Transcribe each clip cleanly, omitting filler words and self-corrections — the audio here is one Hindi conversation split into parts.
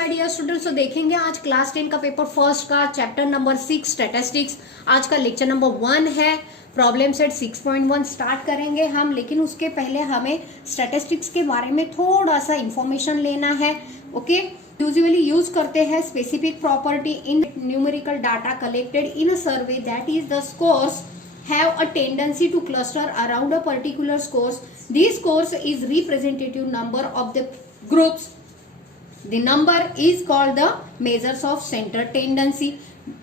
My dear students. तो देखेंगे आज क्लास 10 का पेपर फर्स्ट का चैप्टर नंबर 6 स्टैटिस्टिक्स। आज का लेक्चर नंबर 1 है। प्रॉब्लम सेट 6.1 स्टार्ट करेंगे हम, लेकिन उसके पहले हमें स्टैटिस्टिक्स के बारे में थोड़ा सा इंफॉर्मेशन लेना है। ओके, यूजुअली यूज करते हैं specific property in numerical data collected in a survey that is the scores have a tendency to cluster around a particular scores. This scores is representative number of the groups. The number is called the measures of center tendency.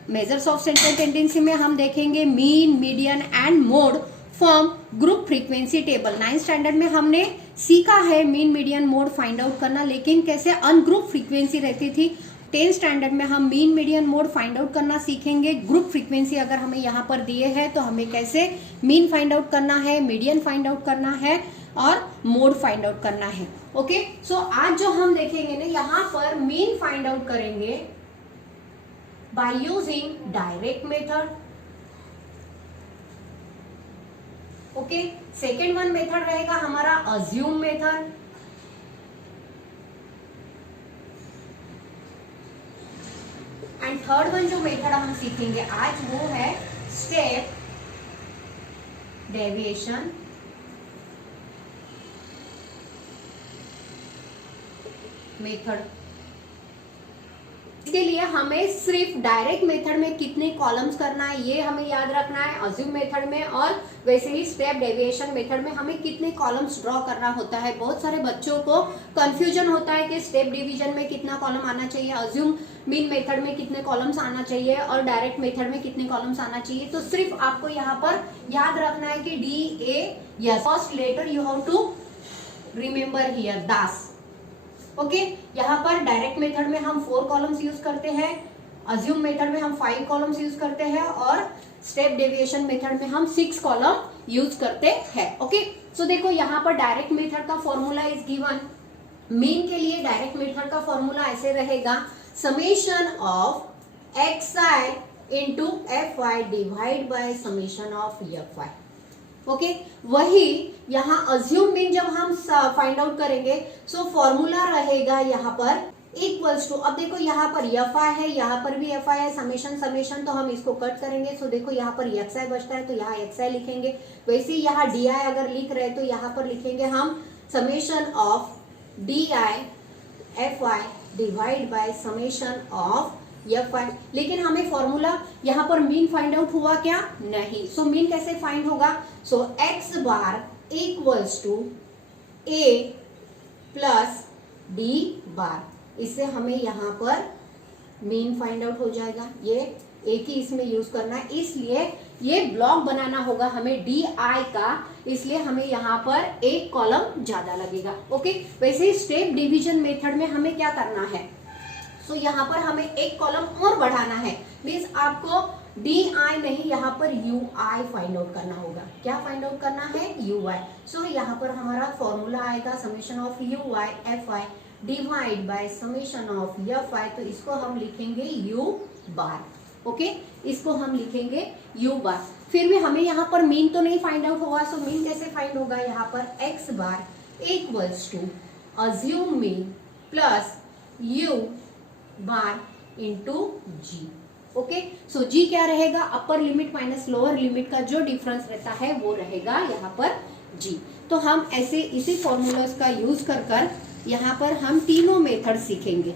Measures of center tendency में हम देखेंगे mean, median and mode form group frequency table. 9th standard में हमने सीखा है mean, median, mode find out करना, लेकिन कैसे अनग्रुप फ्रीक्वेंसी रहती थी। 10th स्टैंडर्ड में हम mean, median, mode find out करना सीखेंगे। ग्रुप फ्रीक्वेंसी अगर हमें यहाँ पर दिए हैं तो हमें कैसे मीन फाइंड आउट करना है, मीडियन फाइंड आउट करना है और मोड फाइंड आउट करना है। ओके, सो आज जो हम देखेंगे ना, यहाँ पर मीन फाइंड आउट करेंगे bye using direct method. Okay, second one method रहेगा हमारा assume method. And third one जो मेथड हम सीखेंगे आज वो है स्टेप डेविएशन मेथड। इसके लिए हमें सिर्फ डायरेक्ट मेथड में कितने कॉलम्स करना है ये हमें याद रखना है अज्यूम मेथड में, और वैसे ही स्टेप डेविएशन मेथड में हमें कितने कॉलम्स ड्रॉ करना होता है। बहुत सारे बच्चों को कंफ्यूजन होता है कि स्टेप डिवीजन में कितना कॉलम आना चाहिए, अज्यूम मीन मेथड में कितने कॉलम्स आना चाहिए और डायरेक्ट मेथड में कितने कॉलम्स आना चाहिए। तो सिर्फ आपको यहाँ पर याद रखना है कि DA first letter you have to remember here DAS. Okay, यहाँ पर डायरेक्ट मेथड में हम 4 कॉलम्स यूज करते हैं, अज्यूम मेथड में हम 5 कॉलम्स यूज करते हैं और स्टेप डेविएशन मेथड में हम 6 कॉलम यूज करते हैं। ओके, सो देखो यहाँ पर डायरेक्ट मेथड का फॉर्मूला इज गिवन। मीन के लिए डायरेक्ट मेथड का फॉर्मूला ऐसे रहेगा, summation of xi into fi divide by summation of fi। Okay, वही यहाँ अज्यूम मीन जब हम फाइंड आउट करेंगे सो फॉर्मूला रहेगा यहाँ पर इक्वल्स टू, अब देखो यहाँ पर fi है, यहाँ पर भी fi है, समेशन समेशन तो हम इसको कट करेंगे। सो देखो यहाँ पर xi बचता है तो यहाँ xi लिखेंगे। वैसे ही यहाँ di अगर लिख रहे तो यहाँ पर लिखेंगे हम summation of di fi divide by summation of fi। लेकिन हमें फॉर्मूला यहाँ पर मीन फाइंड आउट हुआ क्या? नहीं। सो मीन कैसे फाइंड होगा? So x bar equals to a plus d bar. इससे हमें यहाँ पर मीन फाइंड आउट हो जाएगा। ये एक ही इसमें यूज करना है, इसलिए ये ब्लॉक बनाना होगा हमें di का, इसलिए हमें यहाँ पर एक कॉलम ज्यादा लगेगा। ओके, वैसे ही स्टेप डिवीजन मेथड में हमें क्या करना है, तो यहाँ पर हमें एक कॉलम और बढ़ाना है। मीन्स आपको di नहीं, यहाँ पर ui फाइंड आउट करना होगा। क्या फाइंड आउट करना है? ui। सो यहाँ पर हमारा फॉर्मूला आएगा summation of ui fi divide by summation of fi। तो इसको हम लिखेंगे u बार। ओके, इसको हम लिखेंगे u बार। फिर भी हमें यहाँ पर मीन तो नहीं फाइंड आउट होगा, सो मीन कैसे फाइंड होगा? यहाँ पर x bar equals to assume mean plus u bar into G. Okay, so G क्या रहेगा? Upper limit minus lower limit का जो डिफरेंस रहता है वो रहेगा यहाँ पर जी। तो हम ऐसे इसी फॉर्मूलास का यूज कर कर यहाँ पर हम तीनों मेथड सीखेंगे।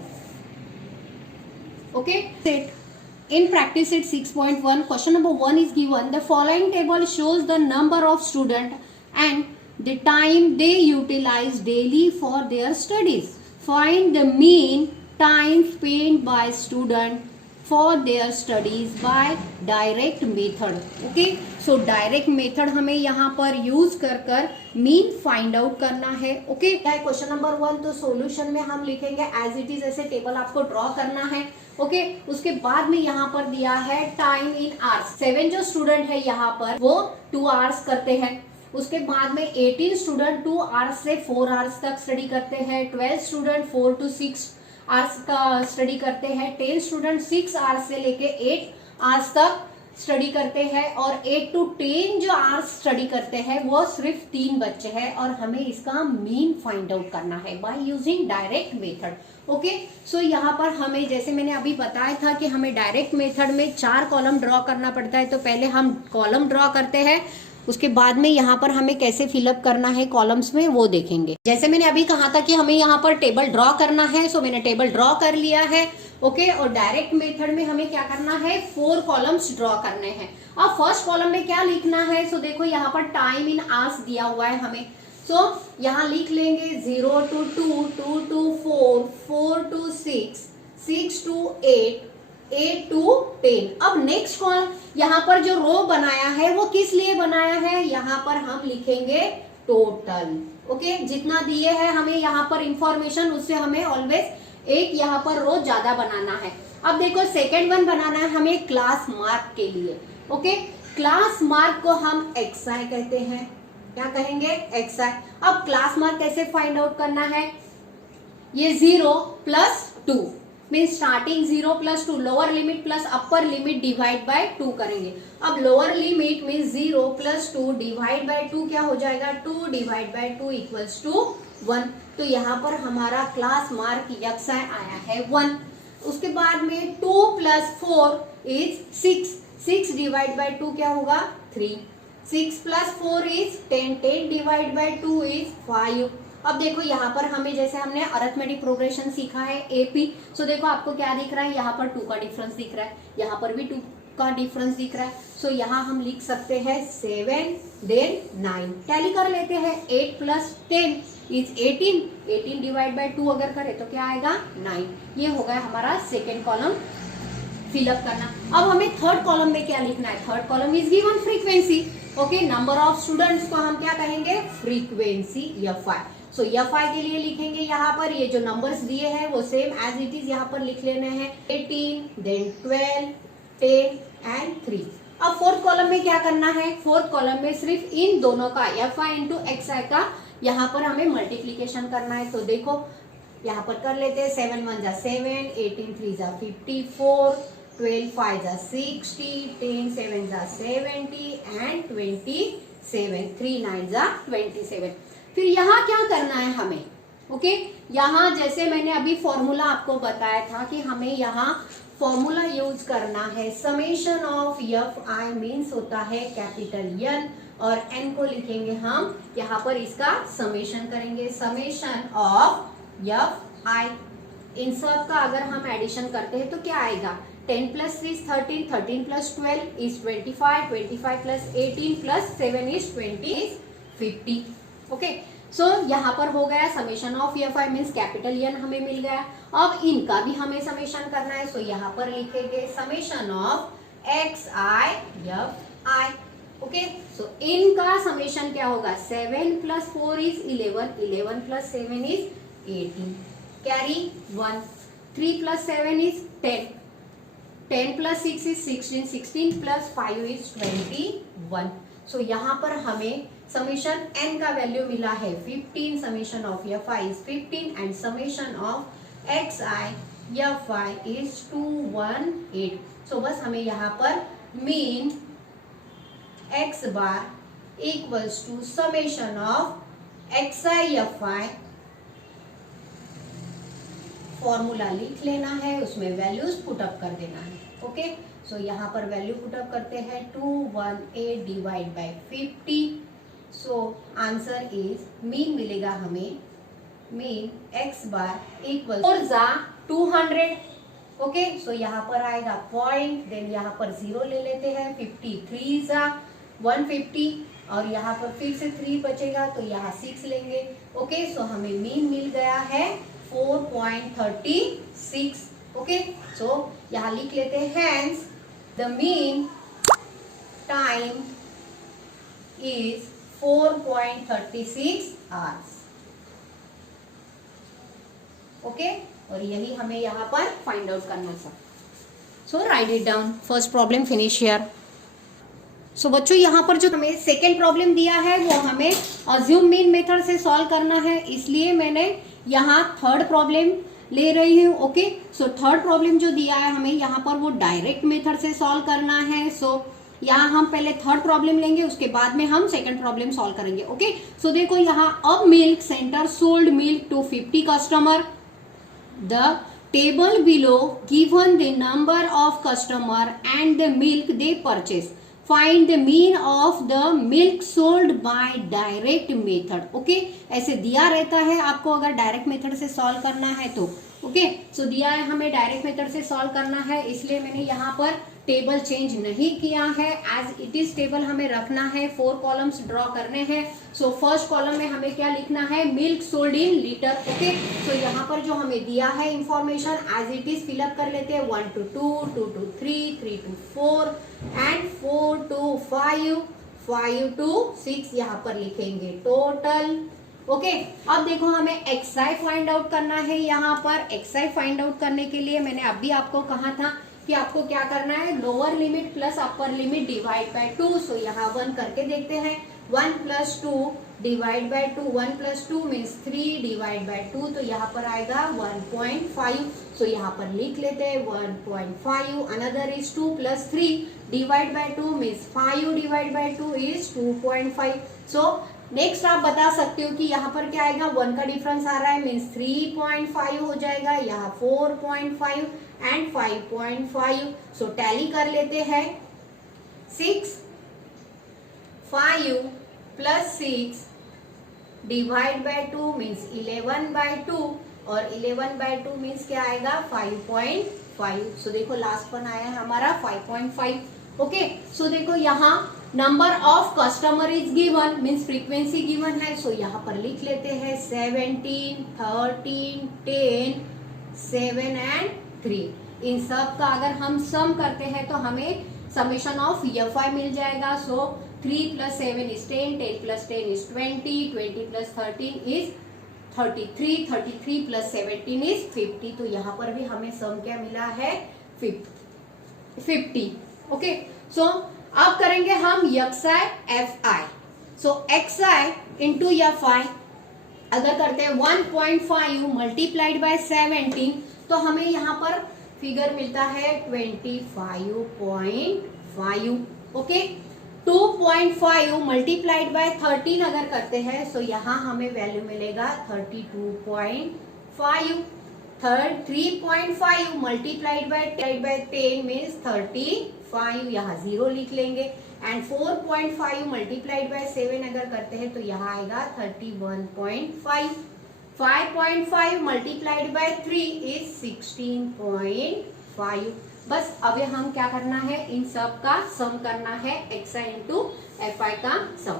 Okay, set in practice set 6.1 question number 1 is given the following table shows the number of student and the time they utilise daily for their studies. Find the mean time spent by student for their studies by direct method। Okay, so direct method हमें यहाँ पर यूज कर कर मीन फाइंड आउट करना है। ओके, क्या है क्वेश्चन नंबर 1? तो सॉल्यूशन में हम लिखेंगे एज इट इज, ऐसे टेबल आपको ड्रॉ करना है। ओके, उसके बाद में यहाँ पर दिया है टाइम इन आवर्स। 7 जो स्टूडेंट है यहाँ पर वो 2 आवर्स करते हैं। उसके बाद में 18 स्टूडेंट 2 आवर्स से 4 आवर्स तक स्टडी करते हैं। 12 स्टूडेंट 4 to 6 आवर्स का स्टडी करते हैं। 10 स्टूडेंट 6 आवर्स से लेके 8 आवर्स तक स्टडी करते हैं और 8 to 10 जो आवर्स स्टडी करते हैं वो सिर्फ 3 बच्चे हैं और हमें इसका मीन फाइंड आउट करना है by using direct method. Okay, so यहाँ पर हमें जैसे मैंने अभी बताया था कि हमें डायरेक्ट मेथड में 4 कॉलम ड्रॉ करना पड़ता है। तो पहले हम कॉलम ड्रॉ करते हैं, उसके बाद में यहाँ पर हमें कैसे फिलअप करना है कॉलम्स में वो देखेंगे। जैसे मैंने अभी कहा था कि हमें यहाँ पर टेबल ड्रॉ करना है, सो मैंने टेबल ड्रॉ कर लिया है। ओके, और डायरेक्ट मेथड में हमें क्या करना है, 4 कॉलम्स ड्रॉ करने हैं। अब फर्स्ट कॉलम में क्या लिखना है, सो देखो यहाँ पर टाइम इन आवर्स दिया हुआ है हमें। सो यहाँ लिख लेंगे 0 to 2, 2 to 4, 4 to 6, 6 to 8, 8 to 10। अब नेक्स्ट कॉलम यहाँ पर जो रो बनाया है वो किस लिए बनाया है, यहाँ पर हम लिखेंगे टोटल। ओके, जितना दिए है हमें यहाँ पर इंफॉर्मेशन उससे हमें ऑलवेज एक यहाँ पर रो ज्यादा बनाना है। अब देखो सेकेंड वन बनाना है हमें क्लास मार्क के लिए। ओके, क्लास मार्क को हम XI कहते हैं, क्या कहेंगे, XI। अब क्लास मार्क कैसे फाइंड आउट करना है, ये 0 plus 2 mean starting 0 plus 2, lower limit plus upper limit divide by 2 करेंगे। अब lower limit mean 0 plus 2 divide by 2 क्या हो जाएगा, 2 डिवाइड बाय 2 इक्वल्स टू 1। तो यहाँ पर हमारा क्लास मार्क XI आया है 1। उसके बाद में 2 plus 4 is 6, 6 डिवाइड बाय 2 क्या होगा, 3, 6 plus 4 is 10, 10 divide by 2 is 5। अब देखो यहाँ पर हमें जैसे हमने अरिथमेटिक प्रोग्रेशन सीखा है AP, सो देखो आपको क्या दिख रहा है, यहाँ पर 2 का डिफरेंस दिख रहा है, यहाँ पर भी 2 का डिफरेंस दिख रहा है। सो यहाँ हम लिख सकते हैं 7 then 9। टैली कर लेते हैं, 8 plus 10 is 18, 18 डिवाइड बाय 2 अगर करें तो क्या आएगा, 9। ये हो गया हमारा सेकेंड कॉलम फिलअप करना। अब हमें थर्ड कॉलम में क्या लिखना है, third column is given frequency. Okay, number of students को हम क्या कहेंगे, फ्रीक्वेंसी FI। सो FI के लिए लिखेंगे यहाँ पर ये जो नंबर्स दिए हैं वो सेम एज इट इज यहाँ पर लिख लेने हैं, 18 then 12, 10 and 3। अब फोर्थ कॉलम में क्या करना है, फोर्थ कॉलम में सिर्फ इन दोनों का FI into XI का यहाँ पर हमें मल्टीप्लीकेशन करना है। तो देखो यहाँ पर कर लेते हैं, 7 1 जा 7, 18 3 जा 54, 12 5 जा 60, 10 7 जा 70 and 27, 3 9 जा 27। फिर यहाँ क्या करना है हमें, ओके, यहाँ जैसे मैंने अभी फॉर्मूला आपको बताया था कि हमें यहाँ फॉर्मूला यूज करना है, समेशन ऑफ FI मीन्स होता है कैपिटल N और N को लिखेंगे हम यहाँ पर इसका समेशन करेंगे, समेशन ऑफ FI। इन सब का अगर हम एडिशन करते हैं तो क्या आएगा, 10 plus 3 is 13, 13 plus 12 is 25, 25 plus 18 plus 7 is 20 is 50। Okay, so यहाँ पर हो गया summation of FI means capital N हमें मिल गया। अब इनका भी हमें समेशन करना है, सो यहाँ पर लिखेंगे summation of XI FI। Okay, so इनका समेशन क्या होगा, 7 plus 4 is 11, 11 plus 7 is 18, carry 1, 3 plus 7 is 10, 10 plus 6 is 16, 16 plus 5 is 21। सो यहाँ पर हमें समेशन N का वैल्यू मिला है 15, summation of FI is 15 and summation of XI FI is 218। So बस हमें यहाँ पर mean X bar equals to summation of XI FI formula लिख लेना है, उसमें वैल्यूज पुटअप कर देना है। ओके, सो यहाँ पर वैल्यू पुटअप करते हैं 218 divide by 50। So answer is mean मिलेगा हमें, मीन X बार इक्वल 4 जा 200। ओके, सो यहाँ पर आएगा पॉइंट, देन यहाँ पर 0 ले लेते हैं, 53 जा 150 और यहाँ पर फिर से 3 बचेगा तो यहाँ 6 लेंगे। ओके, सो हमें मीन मिल गया है 4.36। ओके, सो यहाँ लिख लेते हैं, hence the mean time is 4.36 hours. Okay, और यही हमें यहाँ पर फाइंड आउट करना था। So write it down, first problem finish here. So बच्चों यहाँ पर जो हमें सेकेंड प्रॉब्लम दिया है वो हमें अज्यूम मीन मेथड से सॉल्व करना है, इसलिए मैंने यहाँ थर्ड प्रॉब्लम ले रही हूँ। ओके, सो थर्ड प्रॉब्लम जो दिया है हमें यहाँ पर वो डायरेक्ट मेथड से सॉल्व करना है। सो यहाँ हम पहले थर्ड प्रॉब्लम लेंगे, उसके बाद में हम सेकंड प्रॉब्लम सॉल्व करेंगे। ओके, सो देखो यहाँ अब milk centre sold milk to 50 customer. The table below given the number of customer and the milk they purchase. Find the mean of the milk sold by direct method. Okay, ऐसे दिया रहता है आपको अगर डायरेक्ट मेथड से सॉल्व करना है तो। ओके, सो दिया है हमें डायरेक्ट मेथड से सॉल्व करना है, इसलिए मैंने यहाँ पर टेबल चेंज नहीं किया है, एज इट इज टेबल हमें रखना है। 4 कॉलम्स ड्रॉ करने हैं। सो फर्स्ट कॉलम में हमें क्या लिखना है, milk sold in litre. Okay, so यहाँ पर जो हमें दिया है information as it is fill up कर लेते हैं। 1 to 2, 2 to 3, 3 to 4 and 4 to 5, 5 to 6 यहाँ पर लिखेंगे टोटल। ओके, अब देखो हमें एक्सआई फाइंड आउट करना है। यहाँ पर एक्सआई फाइंड आउट करने के लिए मैंने अभी आपको कहा था कि आपको क्या करना है, lower limit plus upper limit divide by 2। सो यहाँ 1 करके देखते हैं। 1 + 2 divide by 2, 1 + 2 means 3 divide by 2, तो यहाँ पर आएगा 1.5। सो यहाँ पर लिख लेते हैं 1.5। Another is 2 + 3 divide by 2 means 5 divide by 2 is 2.5। So next आप बता सकते हो कि यहाँ पर क्या आएगा, 1 का डिफरेंस आ रहा है मीन्स 3.5 हो जाएगा, यहाँ 4.5 एंड 5.5। सो टैली कर लेते हैं। 6, 5 + 6 डिवाइड बाय 2 मीन्स 11/2 और 11/2 मीन्स क्या आएगा, 5.5। सो देखो लास्ट वन आया है हमारा 5.5। ओके, सो देखो यहाँ number of customer is given means frequency given है। सो यहाँ पर लिख लेते हैं 17, 13, 10, 7 एंड 3। इन सब का अगर हम सम करते हैं तो हमें समेशन ऑफ एफ मिल जाएगा। सो 3 + 7 is 10, 10 + 10 is 20, 20 + 13 is 33, 33 + 17 is 50। तो यहाँ पर भी हमें सम क्या मिला है, 50। ओके, सो अब करेंगे हम XI FI। सो XI इंटू FI अगर करते हैं 1.5 मल्टीप्लाइड बाय 17 तो हमें यहाँ पर फिगर मिलता है 25.5। ओके, 2.5 मल्टीप्लाइड बाय 13 अगर करते हैं तो यहाँ हमें वैल्यू मिलेगा 32.5। 3.5 मल्टीप्लाइड बाय 10 मीन्स 35, यहाँ 0 लिख लेंगे। एंड 4.5 मल्टीप्लाइड बाय 7 अगर करते हैं तो यहाँ आएगा 31.5। 5.5 मल्टीप्लाइड बाय 3 इज 16.5। बस अब हम क्या करना है, इन सब का सम करना है, XI इंटू FI का सम।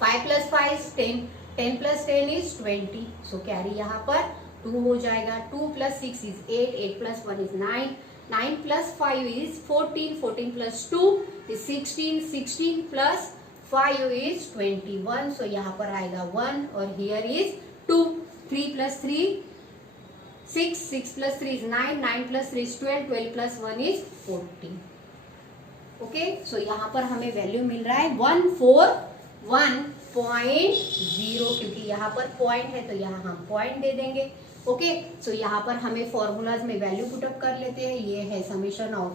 5 + 5 is 10, 10 + 10 is 20। सो कैरी यहाँ पर 2 हो जाएगा। 2 + 6 is 8, 8 + 1 is 9, 9 + 5 is 14, 14 + 2 is 16, 16 + 5 is 21। सो यहाँ पर आएगा 1 और here is 2। 3 + 3 6, 6 + 3 is 9, 9 + 3 is 12, 12 + 1 is 14। Okay, so यहाँ पर हमें वैल्यू मिल रहा है 141.0, क्योंकि यहाँ पर पॉइंट है तो यहाँ हम पॉइंट दे देंगे। ओके, सो यहाँ पर हमें फॉर्मूलाज में वैल्यू पुटअप कर लेते हैं। ये है summation of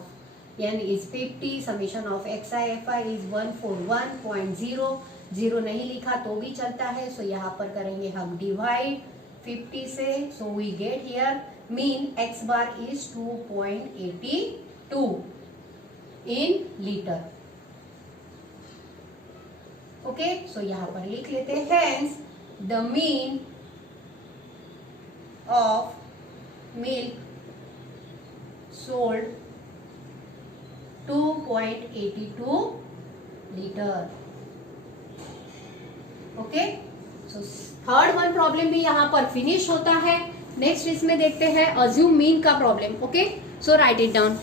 n is 50, summation of XI FI is 141.0। 0 नहीं लिखा तो भी चलता है। सो यहाँ पर करेंगे हम डिवाइड 50 से। So we get here mean x bar is 2.82 in litre. Okay, so यहाँ पर लिख लेते हैं hence the mean of milk sold 2.82 litre. Okay, so third one problem भी यहाँ पर फिनिश होता है। नेक्स्ट इसमें देखते हैं अज्यूम मीन का problem. Okay, so write it down.